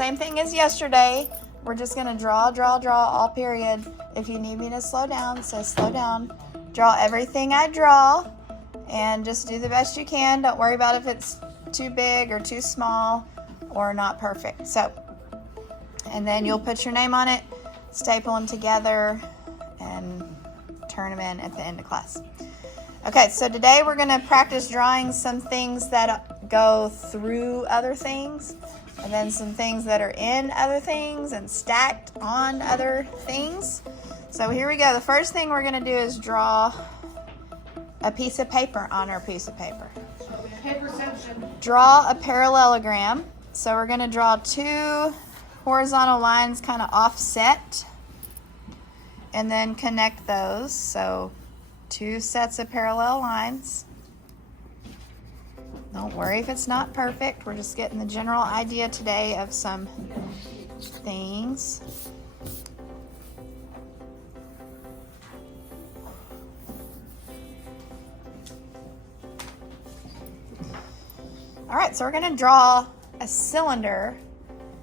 same thing as yesterday. We're just gonna draw, draw, draw, all period. If you need me to slow down, say slow down. Draw everything I draw and just do the best you can. Don't worry about if it's too big or too small or not perfect. So, and then you'll put your name on it, staple them together, and turn them in at the end of class. Okay, so today we're gonna practice drawing some things that go through other things, and then some things that are in other things and stacked on other things. So here we go. The first thing we're gonna do is draw a piece of paper on our piece of paper. Paper section. Draw a parallelogram. So we're gonna draw two horizontal lines kind of offset and then connect those. So two sets of parallel lines. Don't worry if it's not perfect. We're just getting the general idea today of some things. All right, so we're going to draw a cylinder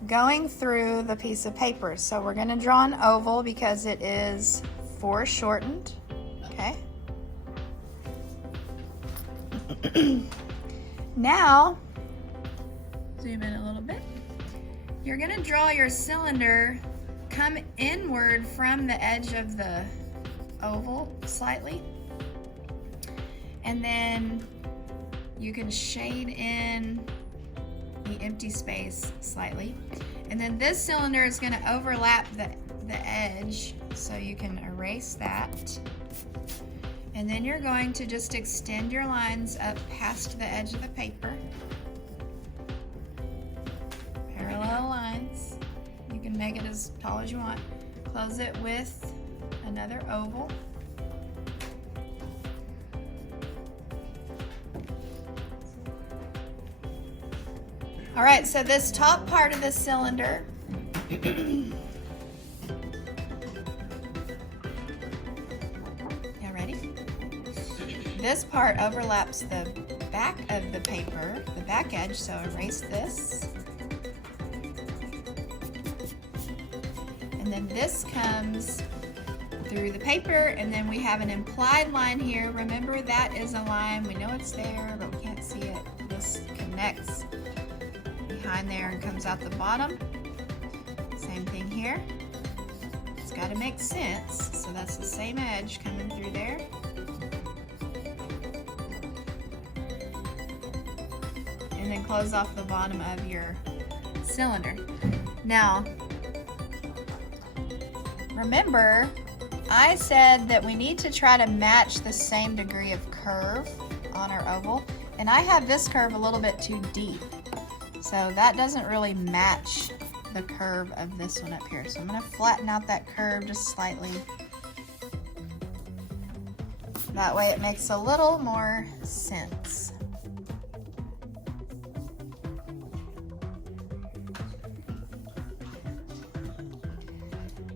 going through the piece of paper. So we're going to draw an oval because it is foreshortened. Okay. Now, zoom in a little bit. You're going to draw your cylinder come inward from the edge of the oval slightly. And then you can shade in the empty space slightly. And then this cylinder is going to overlap the edge, so you can erase that. And then you're going to just extend your lines up past the edge of the paper. Parallel lines. You can make it as tall as you want. Close it with another oval. All right, so this top part of the cylinder this part overlaps the back of the paper, the back edge, so erase this. And then this comes through the paper, and then we have an implied line here. Remember, that is a line, we know it's there, but we can't see it. This connects behind there and comes out the bottom. Same thing here. It's got to make sense, so that's the same edge coming through there. And then close off the bottom of your cylinder. Now, remember, I said that we need to try to match the same degree of curve on our oval, and I have this curve a little bit too deep, so that doesn't really match the curve of this one up here. So I'm going to flatten out that curve just slightly. That way it makes a little more sense.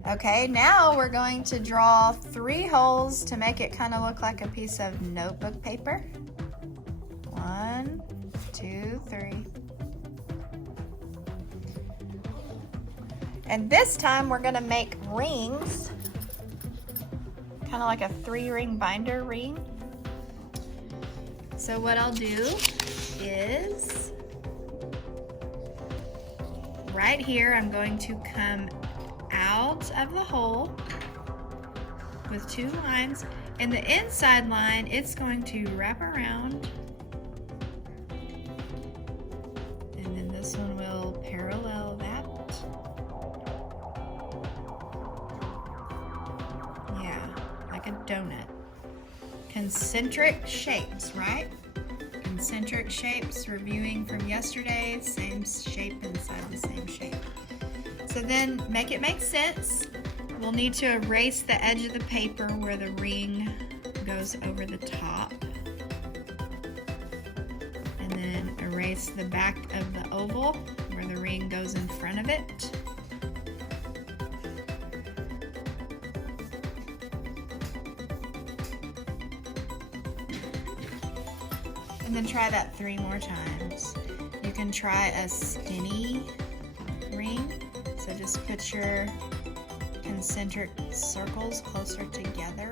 Okay, now we're going to draw 3 holes to make it kind of look like a piece of notebook paper. 1, 2, 3. And this time we're going to make rings, kind of like a 3-ring binder ring. So what I'll do is, right here I'm going to come out of the hole with 2 lines, and the inside line, it's going to wrap around, and then this one will parallel that. Yeah, like a donut. Concentric shapes, right? Concentric shapes, reviewing from yesterday, same shape inside the same shape. So then, make it make sense, we'll need to erase the edge of the paper where the ring goes over the top. And then erase the back of the oval where the ring goes in front of it. And then try that 3 more times. You can try a skinny ring. So just put your concentric circles closer together.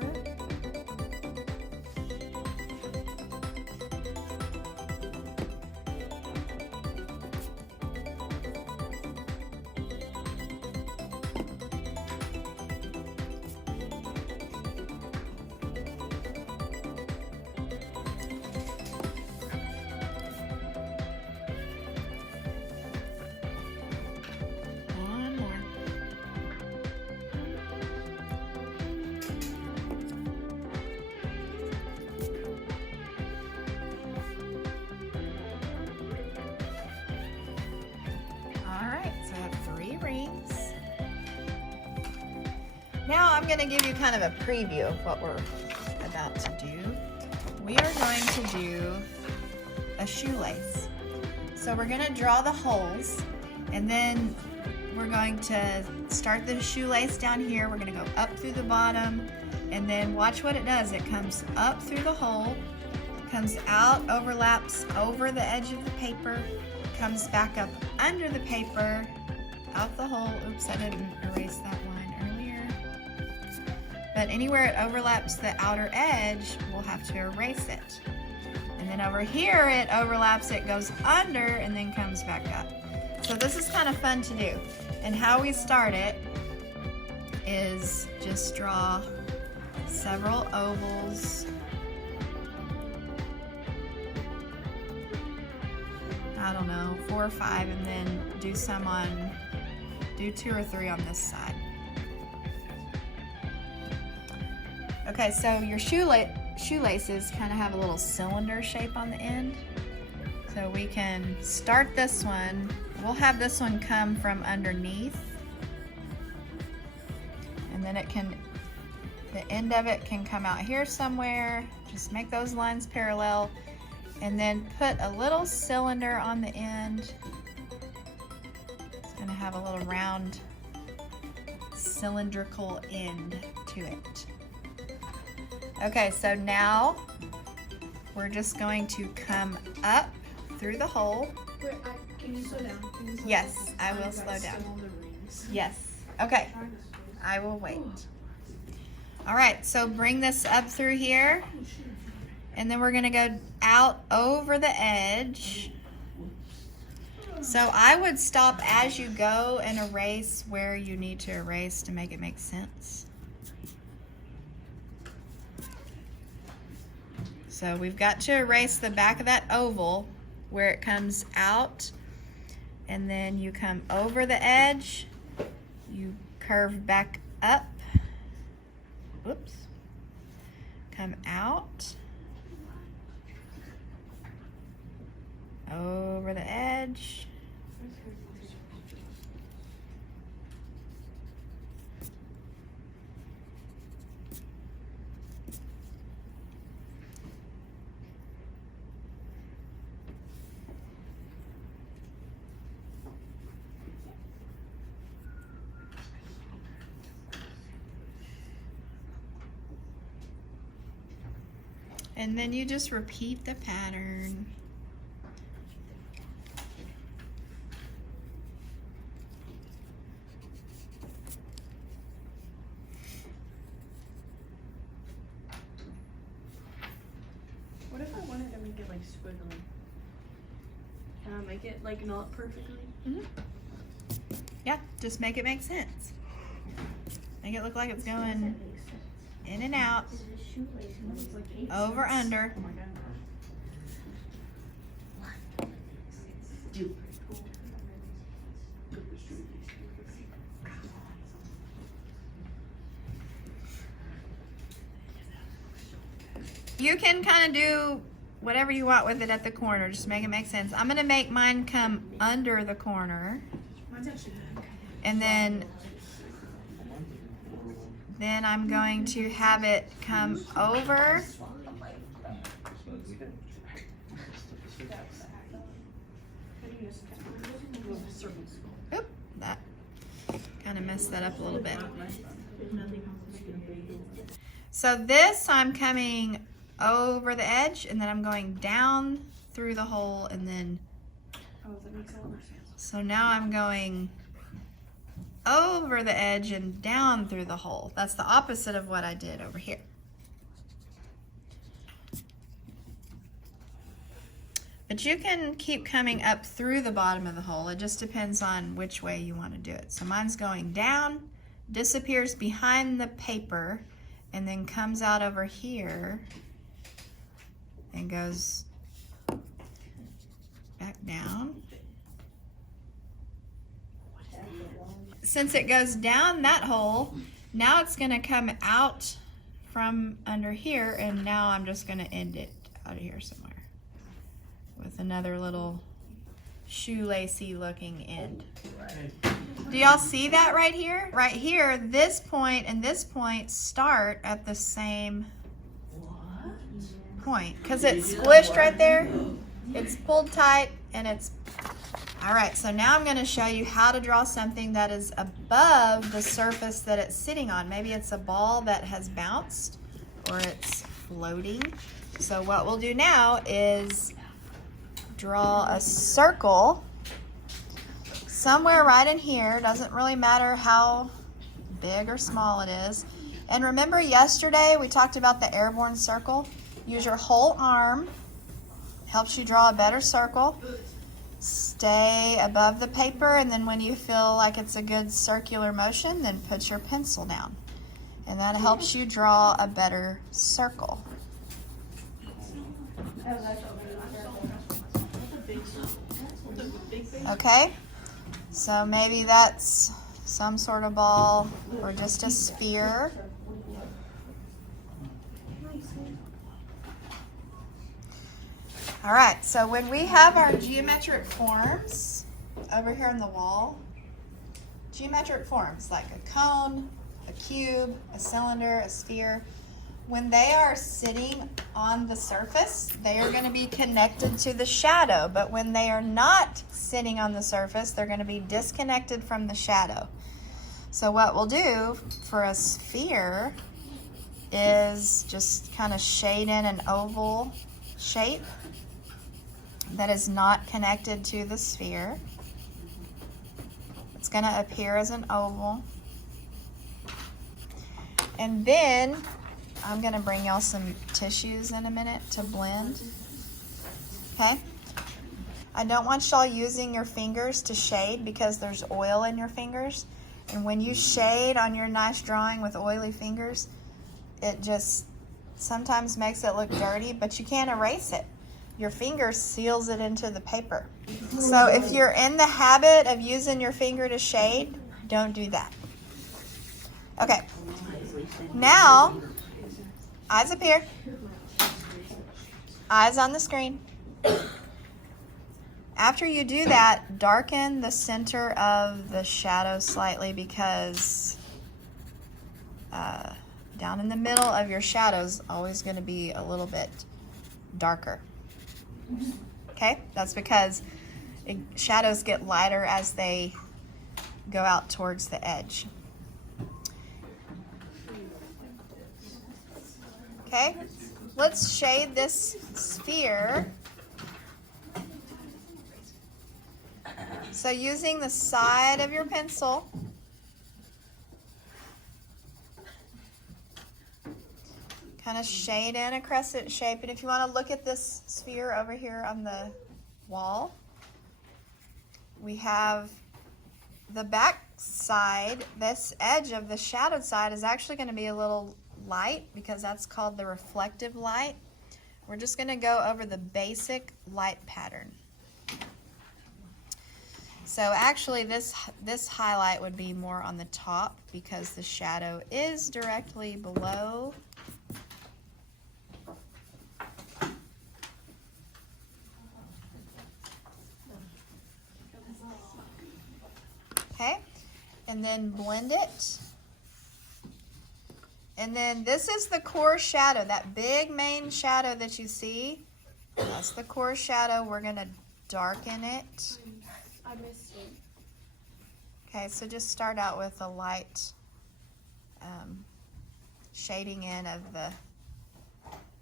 Rings. Now I'm going to give you kind of a preview of what we're about to do. We are going to do a shoelace. So we're going to draw the holes, and then we're going to start the shoelace down here. We're going to go up through the bottom, and then watch what it does. It comes up through the hole, comes out, overlaps over the edge of the paper, comes back up under the paper, out the hole. Oops, I didn't erase that line earlier. But anywhere it overlaps the outer edge, we'll have to erase it. And then over here it overlaps, it goes under, and then comes back up. So this is kind of fun to do. And how we start it is just draw several ovals. I don't know, 4 or 5, and then do some on, do 2 or 3 on this side. Okay, so your shoelaces kind of have a little cylinder shape on the end. So we can start this one. We'll have this one come from underneath. And then it can, the end of it can come out here somewhere. Just make those lines parallel. And then put a little cylinder on the end. It's going to have a little round cylindrical end to it. Okay, so now we're just going to come up through the hole. Wait, can you slow down? Yes, I will slow down. Yes. Okay, I will wait. All right, so bring this up through here. And then we're going to go out over the edge. So I would stop as you go and erase where you need to erase to make it make sense. So we've got to erase the back of that oval where it comes out, and then you come over the edge, you curve back up, whoops, come out, over the edge, and then you just repeat the pattern. What if I wanted to make it like squiggly? Can I make it like not perfectly? Mm-hmm. Yeah, just make it make sense. Make it look like it's going in and out, over, under. You can kind of do whatever you want with it at the corner. Just make it make sense. I'm going to make mine come under the corner. Mine's actually good. And then I'm going to have it come over. Oop, that kind of messed that up a little bit. So this, I'm coming over the edge, and then I'm going down through the hole, and then, Oh, that makes a lot more sense. so now I'm going over the edge and down through the hole. That's the opposite of what I did over here. But you can keep coming up through the bottom of the hole. It just depends on which way you want to do it. So mine's going down, disappears behind the paper, and then comes out over here and goes back down. Since it goes down that hole, now it's going to come out from under here, and now I'm just going to end it out of here somewhere with another little shoelacey looking end. Do y'all see that right here? Right here, this point and this point start at the same point because it's squished right there. It's pulled tight and it's all right. So now I'm going to show you how to draw something that is above the surface that it's sitting on. Maybe it's a ball that has bounced or it's floating. So what we'll do now is draw a circle somewhere right in here. Doesn't really matter how big or small it is. And remember yesterday we talked about the airborne circle? Use your whole arm. Helps you draw a better circle. Stay above the paper, and then when you feel like it's a good circular motion, then put your pencil down. And that helps you draw a better circle. Okay, so maybe that's some sort of ball or just a sphere. All right, so when we have our geometric forms over here on the wall, geometric forms like a cone, a cube, a cylinder, a sphere, when they are sitting on the surface, they are going to be connected to the shadow. But when they are not sitting on the surface, they're going to be disconnected from the shadow. So what we'll do for a sphere is just kind of shade in an oval shape that is not connected to the sphere. It's going to appear as an oval. And then I'm going to bring y'all some tissues in a minute to blend. Okay? I don't want y'all using your fingers to shade because there's oil in your fingers. And when you shade on your nice drawing with oily fingers, it just sometimes makes it look dirty, but you can't erase it. Your finger seals it into the paper. So if you're in the habit of using your finger to shade, don't do that. Okay. Now, eyes up here. Eyes on the screen. After you do that, darken the center of the shadow slightly because down in the middle of your shadow is always going to be a little bit darker. Okay? That's because shadows get lighter as they go out towards the edge. Okay? Let's shade this sphere. So using the side of your pencil, kind of shade in a crescent shape. And if you want to look at this sphere over here on the wall, we have the back side. This edge of the shadowed side is actually going to be a little light because that's called the reflective light. We're just going to go over the basic light pattern. So actually this highlight would be more on the top because the shadow is directly below. Okay, and then blend it. And then this is the core shadow, that big main shadow that you see. That's the core shadow. We're going to darken it. I missed it. Okay, so just start out with a light shading in of the,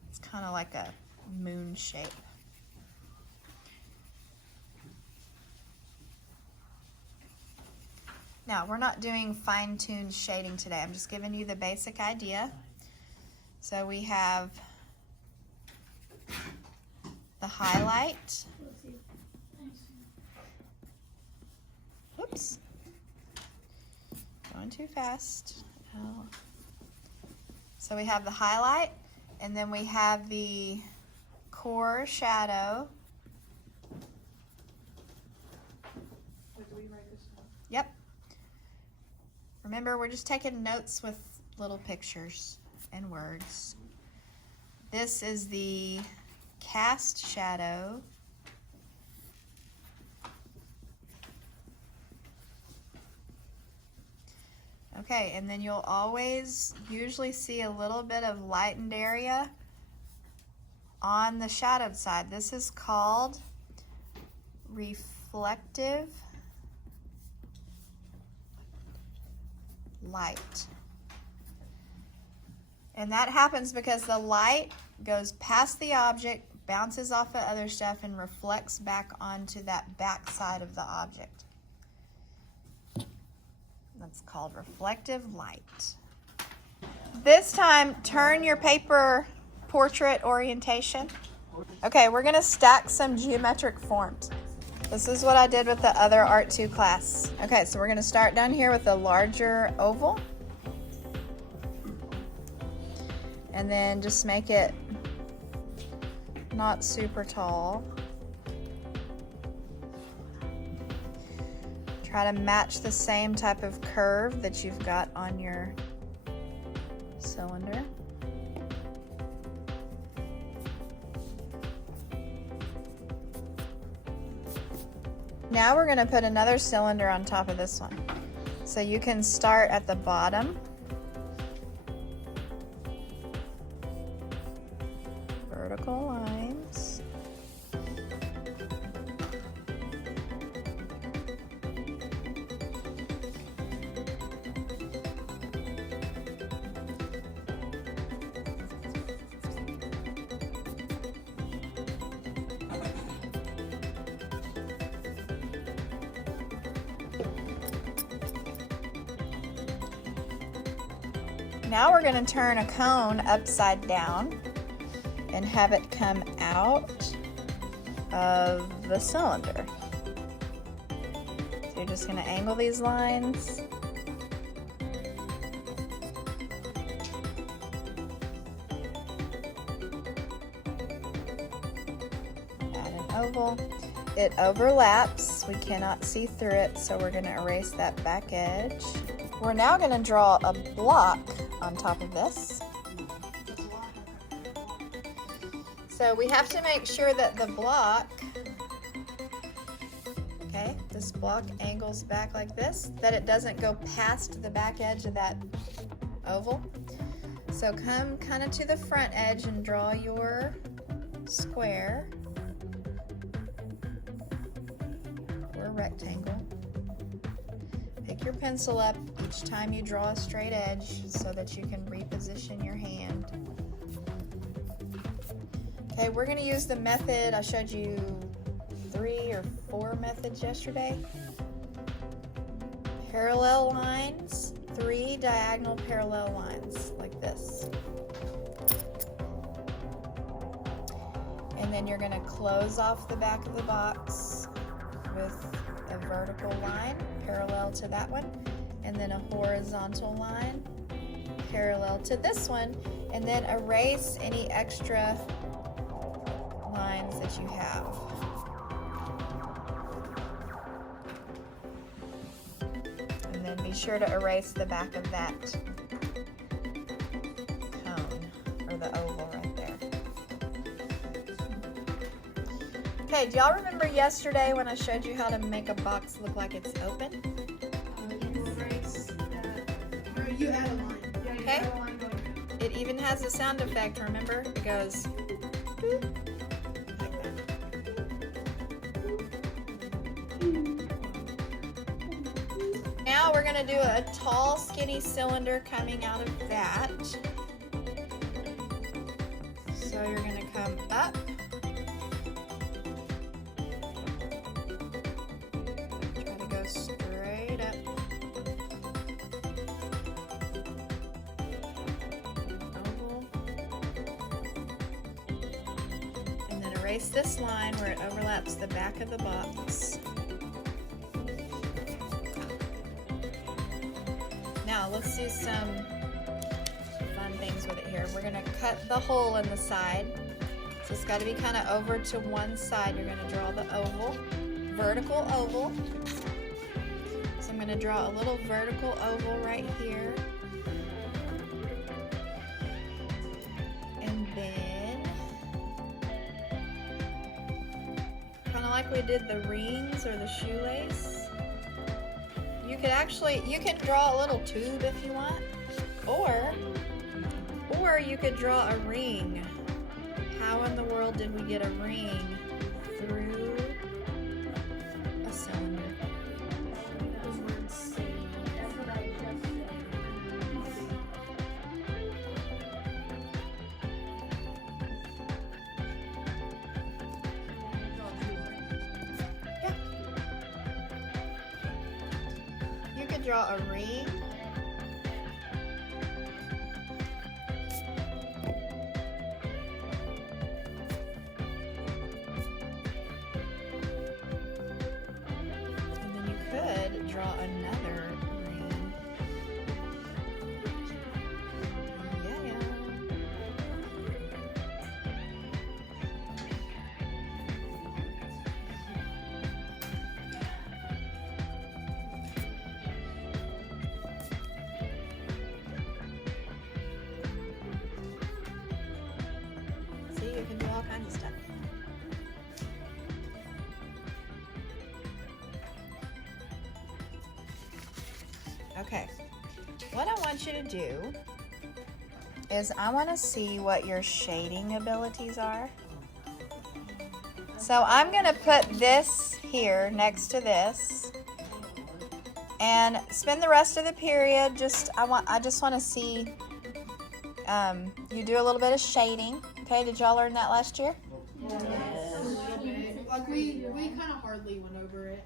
it's kind of like a moon shape. Now, we're not doing fine-tuned shading today. I'm just giving you the basic idea. So we have the highlight. Oops. Going too fast. Oh. So we have the highlight, and then we have the core shadow. Wait, do we write this down? Yep. Remember, we're just taking notes with little pictures and words. This is the cast shadow. Okay, and then you'll always usually see a little bit of lightened area on the shadowed side. This is called reflective light. And that happens because the light goes past the object, bounces off of other stuff, and reflects back onto that back side of the object. That's called reflective light. This time, turn your paper portrait orientation. Okay, we're gonna stack some geometric forms. This is what I did with the other Art 2 class. Okay, so we're gonna start down here with a larger oval. And then just make it not super tall. Try to match the same type of curve that you've got on your cylinder. Now we're going to put another cylinder on top of this one. So you can start at the bottom. Vertical lines. Now we're going to turn a cone upside down and have it come out of the cylinder. So you're just going to angle these lines. Add an oval. It overlaps. We cannot see through it, so we're going to erase that back edge. We're now going to draw a block on top of this. So we have to make sure that the block, okay, this block angles back like this, that it doesn't go past the back edge of that oval. So come kind of to the front edge and draw your square or rectangle. Pick your pencil up each time you draw a straight edge so that you can reposition your hand. Okay, we're going to use the method, I showed you 3 or 4 methods yesterday. Parallel lines, 3 diagonal parallel lines, like this. And then you're going to close off the back of the box with a vertical line parallel to that one, and then a horizontal line parallel to this one, and then erase any extra lines that you have. And then be sure to erase the back of that cone, or the oval right there. Okay, do y'all remember yesterday when I showed you how to make a box look like it's open? You erase that. Or you add a line. Yeah, you Okay. add a line going. It even has a sound effect, remember? It goes boop, like that. Now we're gonna do a tall, skinny cylinder coming out of that. So you're gonna come up. Try to go straight up. trace this line where it overlaps the back of the box. Now let's do some fun things with it here. We're gonna cut the hole in the side. So it's got to be kind of over to one side. You're going to draw the oval, vertical oval. So I'm going to draw a little vertical oval right here. And then, kind of like we did the rings or the shoelace, you can draw a little tube if you want, or you could draw a ring. How in the world did we get a ring through a cylinder? Yeah. You could draw a ring. Draw another ring. Yeah. See, you can do all kinds of stuff. Okay, what I want you to do is I want to see what your shading abilities are. So I'm going to put this here next to this and spend the rest of the period I just want to see you do a little bit of shading. Okay, did y'all learn that last year? Yes. Like we kind of hardly went over it.